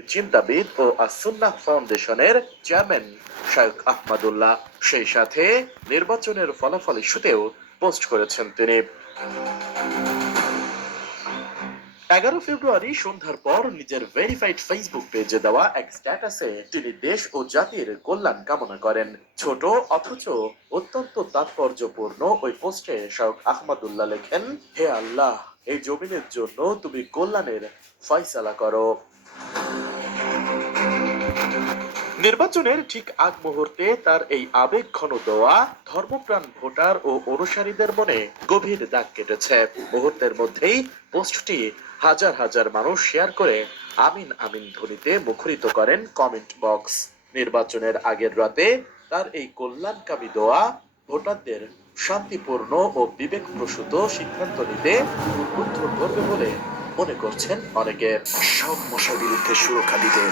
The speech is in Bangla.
চিন্তাবিদ ও আস-সুন্নাহ ফাউন্ডেশনের চেয়ারম্যান শায়খ আহমদুল্লাহ। সেই সাথে নির্বাচনের ফলাফল ইস্যুতেও পোস্ট করেছেন তিনি। 11 ফেব্রুয়ারি সন্ধ্যার পর নিজের ভেরিফাইড ফেসবুক পেজে দেওয়া এক স্ট্যাটাসে তিনি দেশ ও জাতির কল্যাণ কামনা করেন। ছোট অথচ অত্যন্ত তাৎপর্যপূর্ণ ওই পোস্টে শায়খ আহমদুল্লাহ লেখেন, হে আল্লাহ, এই জমিনের জন্য তুমি কল্যাণের ফয়সালা করো। নির্বাচনের ঠিক আগ মুহূর্তে তার এই আবেগঘন দোয়া ধর্মপ্রাণ ভোটার ও অনুসারীদের মনে গভীর দাগ কেটেছে। মুহূর্তের মধ্যেই পোস্টটি হাজার হাজার মানুষ শেয়ার করে আমিন আমিন ধ্বনিতে মুখরিত করেন কমেন্ট বক্স। নির্বাচনের আগের রাতে তার এই কল্যাণকামী দোয়া ভোটারদের শান্তিপূর্ণ ও বিবেকপ্রসূত সিদ্ধান্ত নিতে উদ্বুদ্ধ করবে বলে মনে করছেন অনেকে। সব মশার বিরুদ্ধে সুরক্ষা দিতে